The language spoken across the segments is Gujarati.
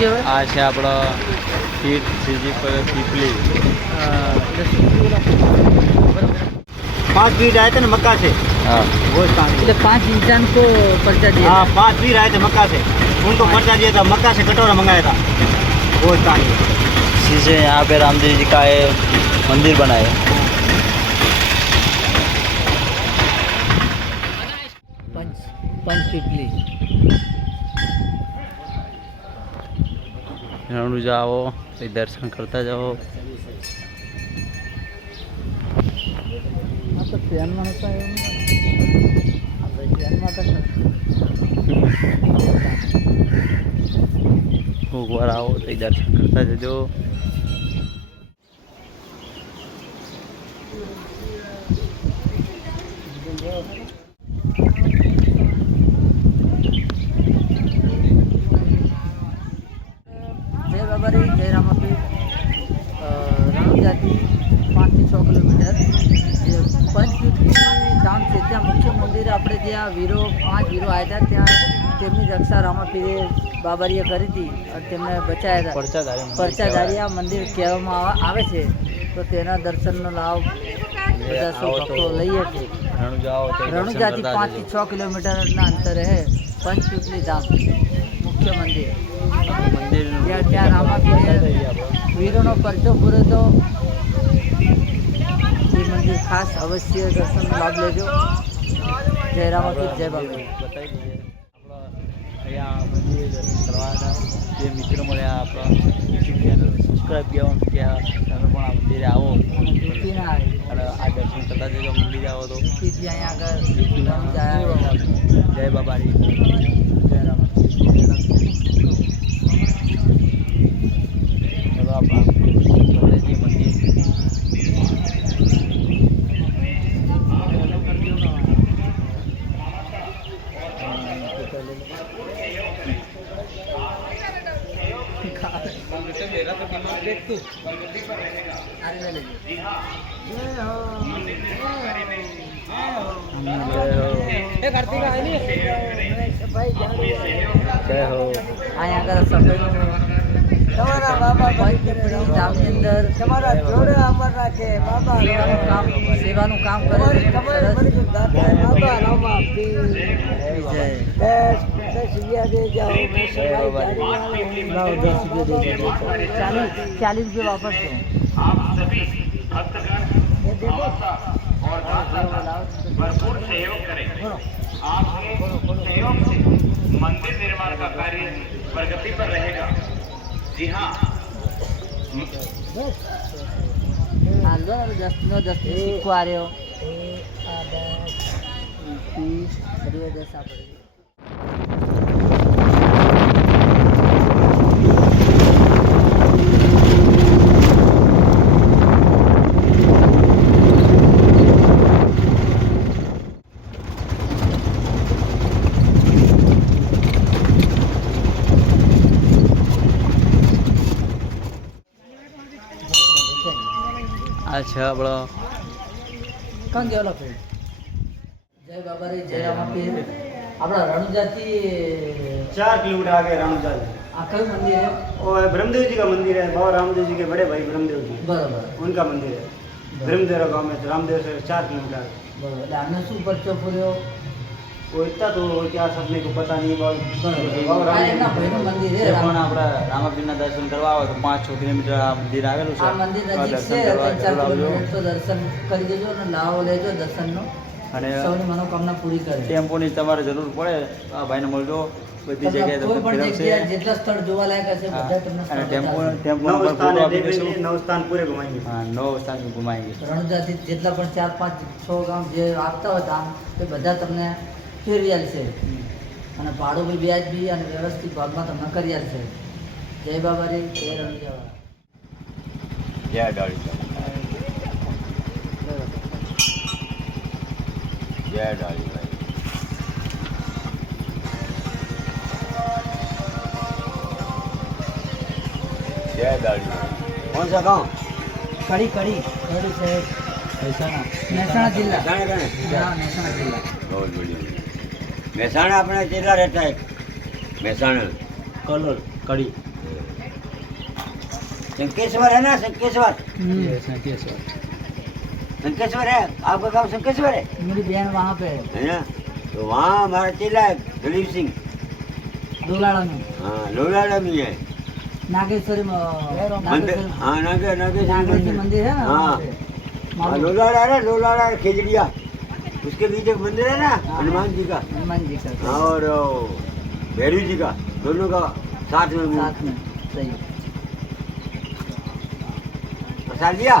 કહેવાય? આ છે આપણો ફીટ સીજી પર પીપલી। 5 वीर आए थे ना मक्का से। हाँ वो स्थान એટલે 5 इंसान को पर्चा दिया। हाँ 5 वीर आए थे मक्का से, उनको पर्चा दिया था, मक्का से कटोरा मंगाया था। वो स्थान इसी से यहाँ पे रामदेव जी का है मंदिर बना है। पंच पीपली रणु जाओ तो दर्शन करता जाओ। तो ट्रेन में होता है ट्रेन में तो एक बार आओ तो दर्शन करता जाओ। जय बाबारी जय रामापीर रणजाति 5 થી 6 કિલોમીટર જે પંચપીઠની ધામ છે ત્યાં મુખ્ય મંદિર આપણે જ્યાં વીરો 5 વીરો આવ્યા હતા ત્યાં તેમની રક્ષા રામાપીરે બાબારીએ કરી હતી અને તેમને બચાવ્યા હતા। પરચાધારી આ મંદિર કહેવામાં આવે છે, તો તેના દર્શનનો લાભ બધા સૌ ભક્તો લઈએ છે। રણુજાથી 5 થી 6 કિલોમીટરના અંતરે है पंचपीपली धाम मुख्य मंदिर। ત્યાં રામાપીરે વીરોનો પરચો પૂરો તો એ મંદિર ખાસ અવશ્ય દર્શનનો લાભ લેજો। જય રામાપીર જય બાબા। બતાવી દઈએ અહીંયા મંદિરે દર્શન કરવા હતા જે મિત્રો મળ્યા આપણા યુટ્યુબ ચેનલ સબસ્ક્રાઈબ કર્યા તમે પણ આ મંદિરે આવો દુઃખીના આવે અને આ દર્શન કરતા જજો। મંદિરે આવો તો દુઃખીથી અહીંયા આગળ જય બાબારી જય રામાપીર। ચલો આપણા મંદિર જય હો। અહીંયા આગળ સફાઈનું તમારા બાબા પંચપીપળી ધામની અંદર તમારા જોડે અમર રાખે બાબા સેવાનું કામ કરે છે। બાબા રામાપીર જય 10 દે જાઓ 40 રૂપિયા વાપરશો। भरपूर सहयोग करें। आपके सहयोग से मंदिर निर्माण का कार्य प्रगति पर रहेगा। जी हाँ, હાલો 10 સિક્કો આવ્યો 10 આપણે આ છે આપણો કાં ગયેલો છે। જય બાબારી જય રામાપીર। આપણા રણુજાથી 4 किलोमीटर आगे रामजाल है। આ કયું મંદિર है? वो है ब्रह्मदेव जी का मंदिर है। बाबा रामदेव जी के बड़े भाई ब्रह्मदेव जी, બરાબર उनका मंदिर है। ब्रह्मदेव गांव में रामदेव से 4 किलोमीटर। બરાબર એટલે આને શું પરચો પૂર્યો? वो इतना तो क्या सबने को पता नहीं। બરાબર बाबा આ એમના ભાઈનું મંદિર છે। પણ આપણે રામાપીરના દર્શન કરવા આવો તો 5-6 કિલોમીટર આ મંદિર આવેલું છે। આ મંદિર નજીક દર્શન છે, કરવા 4 જરૂર આવજો। કિલોમીટર તો દર્શન કરી દેજો અને લાવો લેજો દર્શનનો। અને સૌની મનોકામના પૂરી કરે। ટેમ્પોની તમારે જરૂર પડે આ ભાઈને મળજો। બધી જગ્યાએ કોઈ તમને પણ ફેરવશે। જગ્યાએ જેટલા સ્થળ જોવાલાયક હશે બધા તમને અને સ્થળ બતાવશે। ટેમ્પો 9 નંબર स्थान ફોટો है આપી देखने के દેશું। लिए, 9 स्थान पूरे घुमाएंगे। હા 9 સ્થાન ઘુમાएंगे। રણુજાથી જેટલા પણ 4, 5, 6 ગામ જે આવતા હોય ધામ તે બધા તમને ફેરવી આલશે અને ભાડું બી વ્યાજબી અને વ્યવસ્થિત ભાગમાં તમને કરી આલશે। જય બાબારી જય રણુજાવાળા। જય ડાળી જય ડાળી ભાઈ। जय दाढ़ी। कौन सा गाँव? कड़ी कड़ी कड़ी से મહેસાણા જિલ્લા। गाने गाने हाँ મહેસાણા જિલ્લા। बहुत बढ़िया। मेहसाणा अपने जिला रहता है। मेहसाणा कलर कड़ी शंकेश्वर है ना, शंकेश्वर ये संकेश्वर। शंकेश्वर है, आपका गांव शंकेश्वर है मेरी बहन वहाँ पे है ना? तो वहाँ हमारा चेला है दलीप सिंह, डोलाड़ा में, हाँ लोलाड़ा में है नागेश्वरी मंदिर, हाँ नागेश्वर नागेश्वरी मंदिर है ना हाँ वहाँ पे। हाँ, मालूम? लोलाड़ा है ना, लोलाड़ा और खेजड़िया, उसके बीच एक मंदिर है ना हनुमान जी का हनुमान जी का और भैरवी जी का, दोनों का साथ में साथ में सही। प्रसाद लिया।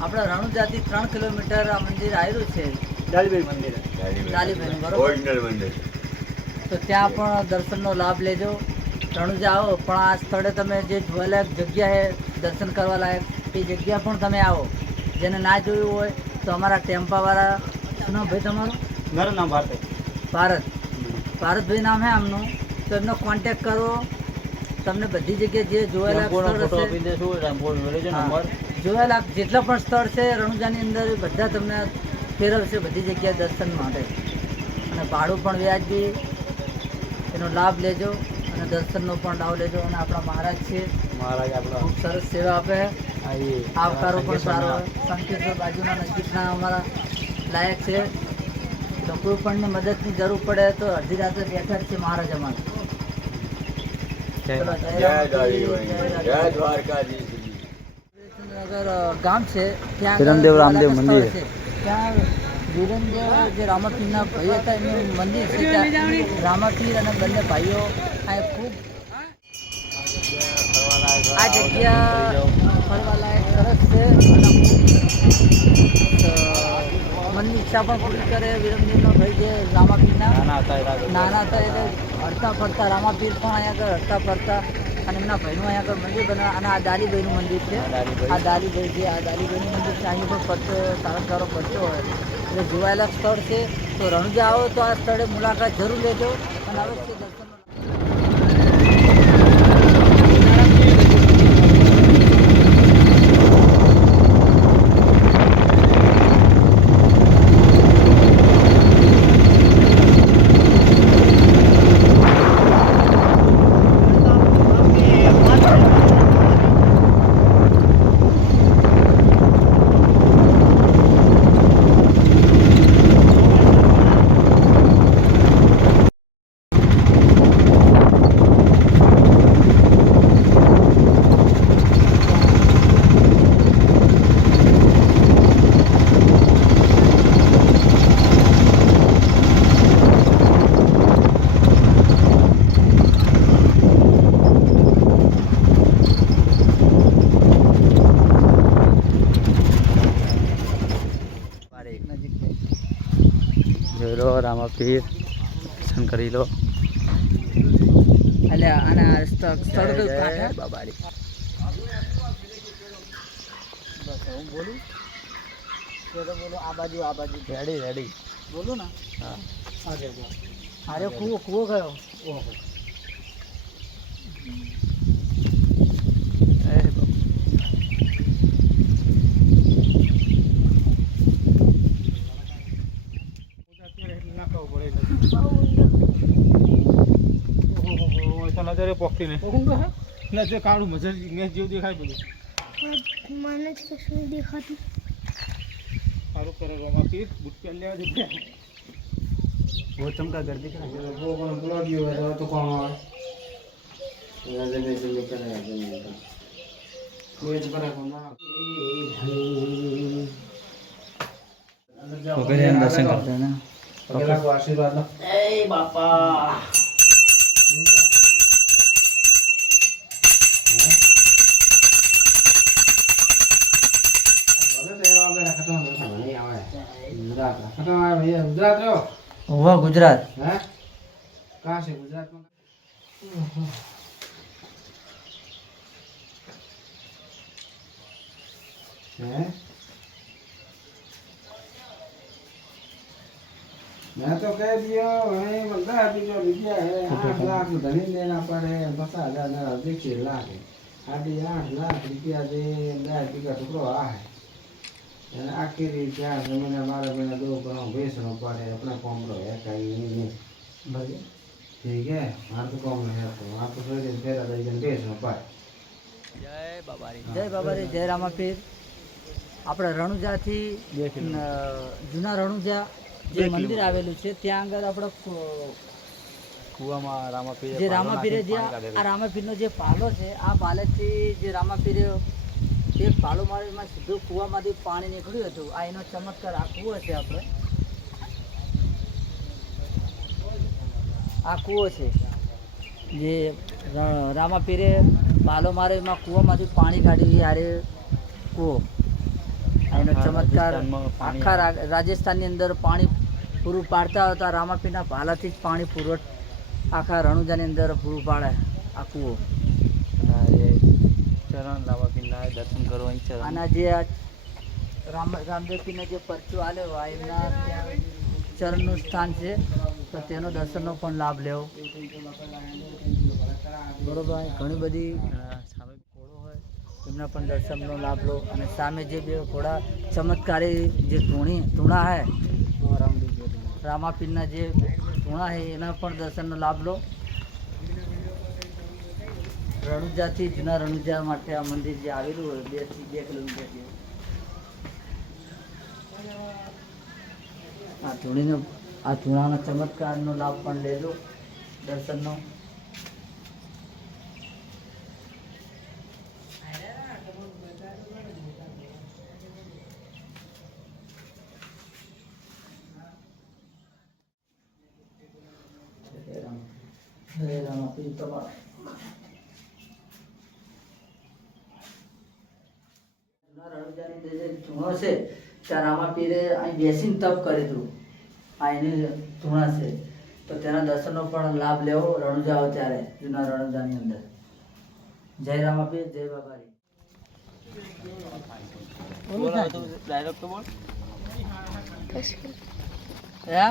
આપણા રણુજાથી 3 કિલોમીટર આ મંદિર આવેલું છે डालीबाई मंदिर है। ડાલીભાઈનું, બરોબર? ઓરિજિનલ મંદિર તો ત્યાં પણ દર્શનનો લાભ લેજો. રણુજા આવો પણ આ સ્થળે તમે જે જોવાલાયક જગ્યા છે દર્શન કરવા લાયક એ જગ્યા પણ તમે આવો. જેને ના જોયું હોય તો અમારા ટેમ્પાવાળા, શું નામ ભાઈ તમારું? मेरा नाम भारत है। ભારત, ભારતભાઈ નામ છે આમનું. તો એમનો કોન્ટેક્ટ કરો, તમને બધી જગ્યાએ જે જોવાલાયક टेम्पो નો સ્થળ फोटो હશે, આપી દેશું, टेम्पो મેળવી છે હા, નંબર। જોવાલાયક જેટલા પણ સ્થળ છે રણુજાની અંદર એ બધા તમને ફેરવશે બધી જગ્યાએ દર્શન માટે. અને ભાડું પણ વ્યાજબી, એનો લાભ લેજો અને દર્શનનો પણ લાભ લેજો. અને આપણા મહારાજ છે, महाराज आपला ખૂબ સરસ સેવા આપે, आइए આવકારો પણ સારો હોય. સંકેશ્વર બાજુના નજીકના અમારા લાયક છે, તો કોઈ પણને મદદની જરૂર પડે તો અડધી રાતે બેઠા જ છે મહારાજ અમારા. ચલો, જય રામાપીર, દ્વારકાધીશ, જય જય દ્વારકાધીશ. નગર ગામ છે ત્યાં વિરમદેવ આગળ રામદેવ સ્થળ મંદિર. છે. ત્યાં વિરમદેવ જે રામાપીરના ભાઈ હતા એમનું મંદિર છે. ત્યાં રામાપીર અને બંને ભાઈઓ આ ખૂબ આ જગ્યા ફરવાલાયક સરસ છે. અને મનની ઈચ્છા પણ પૂરી કરે વિરમદેવનો ભાઈ જે રામાપીરના. નાના હતા એ રાજા। નાના હતા એટલે હરતા ફરતા રામાપીર પણ અહીંયા આગળ હરતા ફરતા અને એમના ભાઈનું અહીંયા આગળ મંદિર બનાવ્યા. અને આ દાલીભાઈનું મંદિર છે. દાલીભાઈ. આ દાલીભાઈ છે, આ દાલીભાઈનું મંદિર છે. અહીં પણ પરચો, સારો પરચો હોય એટલે જોવાયેલા સ્થળ છે. તો રણુજા આવો તો આ સ્થળે મુલાકાત જરૂર લેજો અને અવશ્ય દર્શન. જોઈ લો રામાપીર, દર્શન કરી લો। એટલે આના સ્થળ કયું કાંઠે? બાબારી બસ હું બોલું તો બોલો આ બાજુ રેડી રેડી। બોલું ને? હા અરે કૂવો ગયો. ઓહો, એ બાબા। નજરે પોખતી નહીં નજરે કાળું મજર ઇંગ્લિશ જેવું દેખાય બધું મને જ કશું દેખાતું સારું કરે રોમાપીર બુટ પહેર લેવા દે वो चमका कर दिख रहा है। वो कोण बुला दियो है तो कोण આવે કોઈ જ બરા કોણ वो करे हम दर्शन करते हैं ना। પેલા કો આશીર્વાદ લો એ બાપા ગુજરાત રહ્યો ઓહો ગુજરાત હે કા છે ગુજરાતમાં હે मैं तो कह दिया वही बंदा अभी जो लिखा है 8 लाख धनी देना पड़े 50,000 अधिक 6 लाख है 8.5 लाख रुपया दे 10 बीघा टुकड़ो आ है यानी आखिरी 4 महीना 12 महीना 2 करोड़ बेचना पड़े अपना कम रहे कहीं नहीं भाई ठीक है मार तो कम है तो आप तो फिर तेरा दर्जन बेचना पड़े જય બાબારી. જય બાબારી, જય રામાપીર. આપણે રણુજાથી જૂના રણુજા જે મંદિર આવેલું છે ત્યાં આગળ આપણે કુવામાં રામાપીરે જે રામાપીરે જે આ રામાપીરનો જે પાલો છે, આ પાલેથી જે રામાપીરે એક પાલો મારીમાં સીધું કૂવામાંથી પાણી નીકળ્યું હતું. આ એનો ચમત્કાર આ કૂવો છે. આપણે આ કૂવો છે જે રામાપીરે પાલો મારે એમાં કૂવામાંથી પાણી કાઢ્યું. યારે કૂવો એનો ચમત્કાર આખા રાજસ્થાનની અંદર પાણી પૂરું પાડતા હતા. રામાપીરના પાલાથી જ પાણી પુરવઠ આખા રણુજાની અંદર પૂરું પાડે આ કૂવો. ચરણ રામાપીરના દર્શન કરવા ઈચ્છા. આના જે રામદેવપીરનો જે પરચો આલ્યો આ એમના ત્યાં ચરણનું સ્થાન છે, તો તેનો દર્શનનો પણ લાભ લેવો. બરોબર. ઘણી બધી સામે ઘોડો હોય એમના પણ દર્શનનો લાભ લો. અને સામે જે બે ઘોડા ચમત્કારી જે ધૂણા હે રામાપીરના જે ધૂણા હે એના પણ દર્શનનો લાભ લો. રણુજાથી જૂના રણુજા માટે આ મંદિર જે આવેલું હોય 2 થી 2 કિલોમીટર જેવું. આ ધૂણાના ચમત્કારનો લાભ પણ લેજો દર્શનનો. હરે રામાપીર તમારા જૂના રણુજાની અંદર જે ધૂણો છે ત્યાં રામાપીરે અહીં બેસીને તપ કર્યું હતું. આ એની ધૂણા છે, તો તેના દર્શનનો પણ લાભ લેવો રણુજા આવો ત્યારે જૂના રણુજાની અંદર. જય રામાપીર, જય બાબારી. ડાયરેક્ટ તો બોલ. હે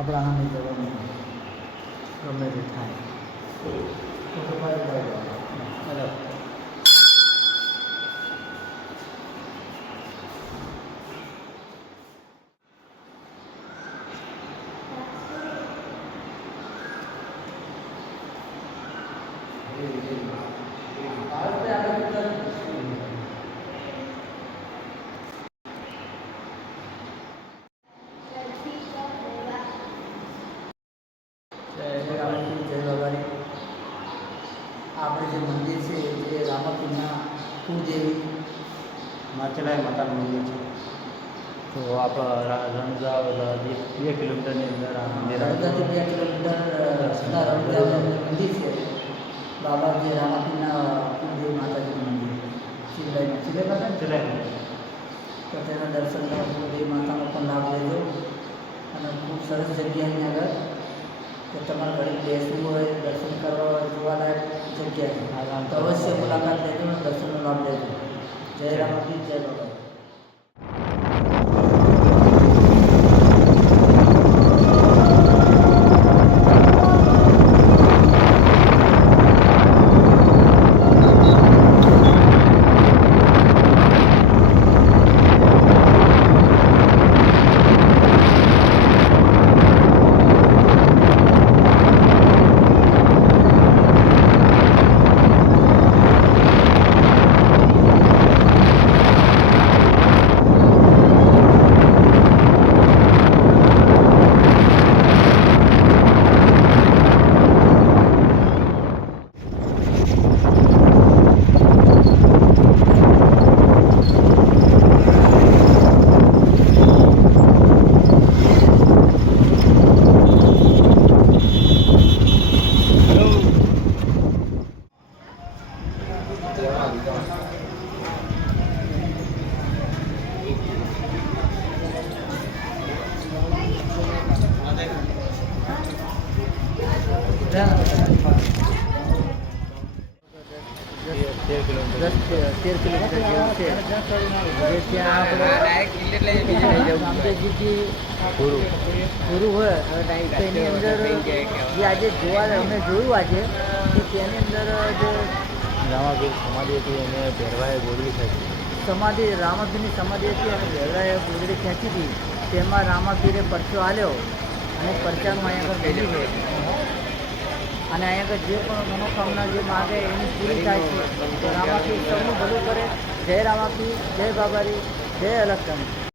આપણા નામે જવાનું ગમે તે થાય. આપણે જે મંદિર છે એ રામાપીરના કુળદેવી માચલાય માતાનું મંદિર છે. તો આપણા રણુજા 2 કિલોમીટરની અંદર આ મંદિર રણુજાથી 2 કિલોમીટર જૂના રણુજાનું મંદિર છે. બાબાજી રામાપીરના કુળદેવી માતાજીનું મંદિર ચિલાઈ તો તેના દર્શનનો કુળદેવી માતાનો પણ લાભ લેજો. અને ખૂબ સરસ જગ્યા અહીં આગળ કે તમારે ઘડી બેસવું હોય, દર્શન કરવા હોય, જોવાલાયક જગ્યા તો અવશ્ય મુલાકાત લેજો અને દર્શનનો લાભ લેજો. જય રામાપીર, જય બાબા. તેર કિલોમીટર 13 કિલોમીટર જેવું છે જે ત્યાં આપણે રામદેવજીથી ગુરુ હોય તો એની અંદર જે આજે જોવા અમે જોયું આજે કે તેની અંદર જે રામાપીર સમાધિ હતી એને પહેરવાએ ગોદડી ખાઈ સમાધિ રામાપીરની સમાધિ હતી અને વહેલાએ ગોદડી ખેંચી હતી તેમાં રામાપીરે પરચો આલ્યો અને પરચાનું અહીંયા આગળ મેળવી છે અને અહીંયા આગળ જે પણ મનોકામના જે માગે એની પૂરી થાય છે તો રામાપીર સૌનું ભલું કરે. જય રામાપીર, જય બાબારી, જય અલગ